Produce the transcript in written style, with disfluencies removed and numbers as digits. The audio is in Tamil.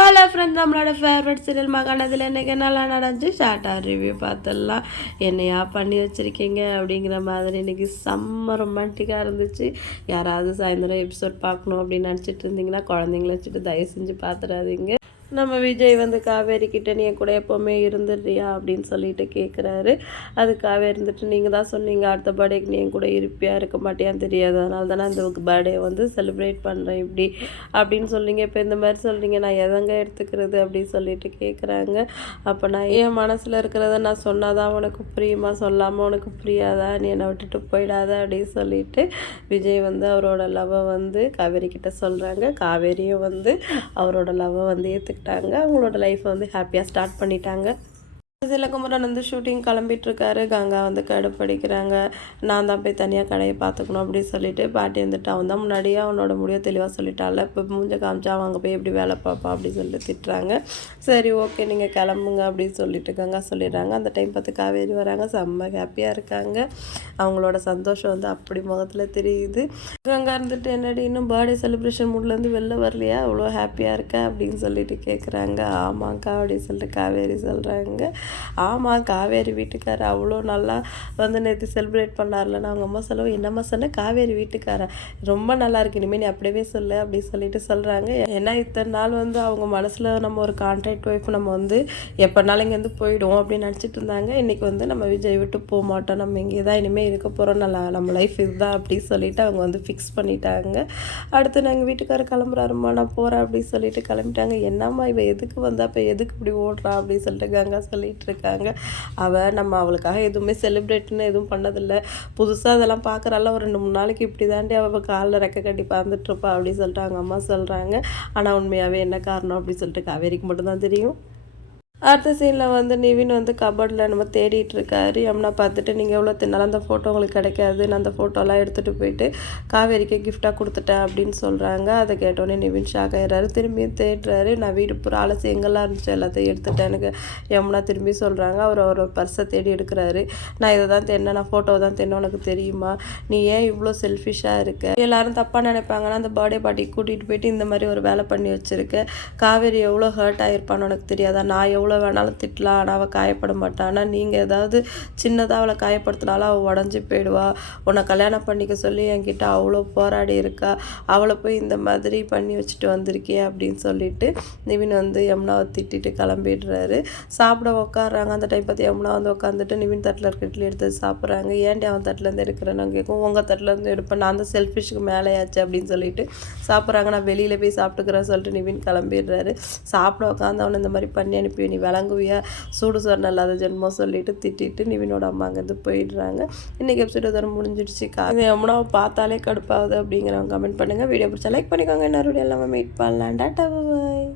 ஹலோ ஃப்ரெண்ட்ஸ், நம்மளோட ஃபேவரட் சீரியல் மகாநதியில் இன்றைக்கி நல்லா நடந்துச்சு. ஷார்ட்டாக ரிவ்யூ பார்த்துடலாம். என்னையா பண்ணி வச்சுருக்கீங்க அப்படிங்கிற மாதிரி இன்றைக்கி செம்ம ரொமான்டிக்காக இருந்துச்சு. யாராவது சாயந்தரம் எபிசோட் பார்க்கணும் அப்படின்னு நினச்சிட்டு இருந்தீங்கன்னா குழந்தைங்கள வச்சுட்டு தயவு செஞ்சு பார்த்துடாதீங்க. நம்ம விஜய் வந்து காவேரி கிட்ட நீ கூட எப்போவுமே இருந்துடுறியா அப்படின்னு சொல்லிட்டு கேட்குறாரு. அது காவேரி இருந்துட்டு நீங்கள் தான் சொன்னீங்க அடுத்த பர்த்டேக்கு நீ கூட இருப்பியா இருக்க மாட்டியான்னு தெரியாது, அதனால தானே அந்த பர்த்டே வந்து செலிப்ரேட் பண்ணுறேன் இப்படி அப்படின்னு சொல்லிங்க. இப்போ இந்த மாதிரி சொல்கிறீங்க, நான் எதங்க எடுத்துக்கிறது அப்படின்னு சொல்லிட்டு கேட்குறாங்க. அப்போ நான் என் மனசில் இருக்கிறத நான் சொன்னாதான் உனக்கு புரியுமா, சொல்லாமல் உனக்கு புரியாதா, நீ என்னை விட்டுட்டு போயிடாத அப்படின்னு சொல்லிட்டு விஜய் வந்து அவரோட லவ்வை வந்து காவேரி கிட்ட சொல்கிறாங்க. காவேரியும் வந்து அவரோட லவ்வை வந்து ஏற்றுக்கிட்டாங்க. அவங்களோட லைஃப்பை வந்து ஹாப்பியாக ஸ்டார்ட் பண்ணிட்டாங்க. இதில் குமரன் வந்து ஷூட்டிங் கிளம்பிட்டுருக்காரு. கங்கா வந்து கடுப்படிக்கிறாங்க. நான் தான் போய் தனியாக கடையை பார்த்துக்கணும் அப்படின்னு சொல்லிட்டு பாட்டி வந்துட்டு அவன் தான் முன்னாடியே அவனோட முடிவை தெளிவாக சொல்லிட்டால, இப்போ மூஞ்ச காமிச்சா அவங்க போய் எப்படி வேலை பார்ப்பா அப்படின்னு சொல்லிட்டு திட்டுறாங்க. சரி ஓகே நீங்கள் கிளம்புங்க அப்படின்னு சொல்லிட்டு கங்கா சொல்லிடுறாங்க. அந்த டைம் பார்த்து காவேரி வராங்க. செம்ம ஹாப்பியாக இருக்காங்க. அவங்களோட சந்தோஷம் வந்து அப்படி முகத்தில் தெரியுது. கங்கா இருந்துட்டு என்னடி இன்னும் பர்த்டே செலிப்ரேஷன் மூட்லேருந்து வெளில வரலையா, அவ்வளோ ஹாப்பியாக இருக்க அப்படின்னு சொல்லிட்டு கேட்குறாங்க. ஆமாக்கா அப்படின்னு சொல்லிட்டு காவேரி சொல்கிறாங்க. ஆமாம், காவேரி வீட்டுக்காரர் அவ்வளோ நல்லா வந்து நேற்று செலிப்ரேட் பண்ணார்லன்னு அவங்க அம்மா சொல்லுவோம். என்னம்மா சொன்னேன், காவேரி வீட்டுக்காரர் ரொம்ப நல்லா இருக்கு, இனிமேல் நீ அப்படியே சொல்லு அப்படின்னு சொல்லிட்டு சொல்கிறாங்க. ஏன்னா இத்தனை நாள் வந்து அவங்க மனசில் நம்ம ஒரு கான்ட்ராக்ட் ஒய்ஃப் நம்ம வந்து எப்போனாலும் இங்கேருந்து போயிடுவோம் அப்படின்னு நினச்சிட்டு இருந்தாங்க. இன்றைக்கி வந்து நம்ம விஜய் விட்டு போக மாட்டோம், நம்ம இங்கே தான் இனிமேல் இருக்க போகிறோம், நம்ம லைஃப் இதுதான் அப்படின்னு சொல்லிட்டு அவங்க வந்து ஃபிக்ஸ் பண்ணிட்டாங்க. அடுத்து நாங்கள் வீட்டுக்காரர் கிளம்புறாருமா நான் போகிறேன் அப்படின்னு சொல்லிட்டு கிளம்பிட்டாங்க. என்னம்மா இவ எதுக்கு வந்தா, இப்போ எதுக்கு இப்படி ஓடுறா அப்படின்னு சொல்லிட்டு கங்கா சொல்லிட்டு இருக்காங்க. நம்ம அவளுக்காக எதுவுமே செலிப்ரேட்னு எதுவும் பண்ணதில்லை, புதுசாக அதெல்லாம் பார்க்குறால, ஒரு 2-3 நாளைக்கு இப்படி தாண்டி அவள் காலில் ரெக்க கட்டி பறந்துட்டுருப்பா அப்படின்னு சொல்லிட்டு அவங்க அம்மா சொல்கிறாங்க. ஆனால் உண்மையாகவே என்ன காரணம் அப்படின்னு சொல்லிட்டு காவேரிக்கு மட்டும்தான் தெரியும். அடுத்த சீனில் வந்து நிவின் வந்து கபோர்டில் நம்ம தேடிட்டு இருக்காரு. யமுனா பார்த்துட்டு நீங்கள் எவ்வளோ தின்னாலும் அந்த ஃபோட்டோ உங்களுக்கு கிடைக்காது, நான் அந்த ஃபோட்டோலாம் எடுத்துகிட்டு போயிட்டு காவேரிக்கு கிஃப்டாக கொடுத்துட்டேன் அப்படின்னு சொல்கிறாங்க. அதை கேட்டோடனே நிவின் ஷாக் ஆகிடுறாரு. திரும்பியும் தேடுறாரு. நான் வீடு பூரா அலசி எங்கெல்லாம் இருந்துச்சு எல்லாத்தையும் எடுத்துட்டேன் எனக்கு யமுனா திரும்பி சொல்கிறாங்க. அவர் ஒரு பர்ஸை தேடி எடுக்கிறாரு. நான் இதை தான் தேடினேன், நான் ஃபோட்டோவை தான் தேடினேன், உனக்கு தெரியுமா, நீ ஏன் இவ்வளோ செல்ஃபிஷாக இருக்க, எல்லாரும் தப்பாக நினைப்பாங்கன்னா அந்த பர்த்டே பார்ட்டிக்கு கூட்டிகிட்டு போயிட்டு இந்த மாதிரி ஒரு வேலை பண்ணி வச்சுருக்க, காவேரி எவ்வளோ ஹர்ட் ஆகிருப்பான்னு உனக்கு தெரியாதா, நான் எவ்வளோ வேணாலும் திட்டலாம் ஆனால் அவள் காயப்பட மாட்டாள், ஆனால் நீங்கள் ஏதாவது சின்னதாக அவளை காயப்படுத்தினாலும் அவள் உடஞ்சி போயிடுவா, உன்னை கல்யாணம் பண்ணிக்க சொல்லி என்கிட்ட அவ்வளோ போராடி இருக்கா, அவளை போய் இந்த மாதிரி பண்ணி வச்சுட்டு வந்திருக்கியே அப்படின்னு சொல்லிட்டு நிவின் வந்து யமுனாவை திட்டிட்டு கிளம்பிடுறாரு. சாப்பிட உட்காடுறாங்க. அந்த டைம் பார்த்து யமுனா வந்து உட்காந்துட்டு நிவின் தட்டில் இருக்க இட்லி எடுத்து சாப்பிட்றாங்க. ஏன்டி அவன் தட்டிலேருந்து எடுக்கிறேன்னு கேட்கும். உங்கள் தட்டிலேருந்து எடுப்பேன், நான் தான் செல்ஃபிஷ்க்கு மேலேயாச்சு அப்படின்னு சொல்லிட்டு சாப்பிட்றாங்க. நான் வெளியில் போய் சாப்பிட்டுக்கிறேன்னு சொல்லிட்டு நிவின் கிளம்பிடுறாரு. சாப்பிட உட்காந்து அவனை இந்த மாதிரி பண்ணி அனுப்பி நீ விளங்குவியா, சூடு சொன்ன இல்லாத ஜென்மம் சொல்லிட்டு திட்டிட்டு நிவினோட அம்மா அங்கேருந்து போயிடுறாங்க. இன்றைக்கி எபிசோடு தரம் முடிஞ்சிடுச்சு. யமுனாவை பார்த்தாலே கடுப்பாகுது அப்படிங்கிறவங்க கமெண்ட் பண்ணுங்கள். வீடியோ பிடிச்சா லைக் பண்ணிக்கோங்க. இன்னொரு வீடியோ எல்லாமே மீட் பண்ணலாம். டாட்டா பாய்.